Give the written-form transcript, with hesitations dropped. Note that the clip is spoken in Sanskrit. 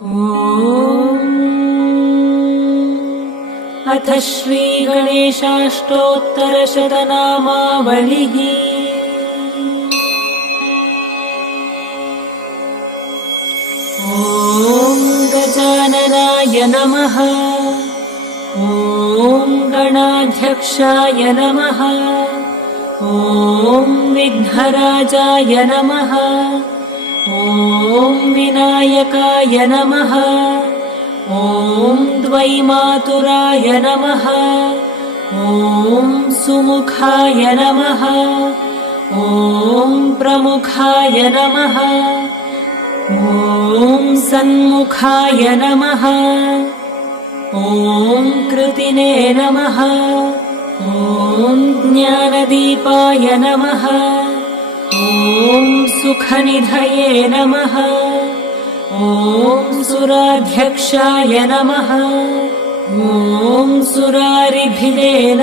अथ श्रीगणेशाष्टोत्तरशतनामावलिः। ॐ गजाननाय नमः। ॐ गणाध्यक्षाय नमः। ॐ विघ्नराजाय नमः। ॐ विनायकाय नमः। ॐ द्वैमातुराय नमः। ॐ सुमुखाय नमः। ॐ प्रमुखाय नमः। ॐ सन्मुखाय नमः। ॐ कृतिने नमः। ॐ ज्ञानदीपाय नमः। ॐ सुखनिधये नमः। ॐ सुराध्यक्षाय नमः। ॐ सुरारिभिदे नमः।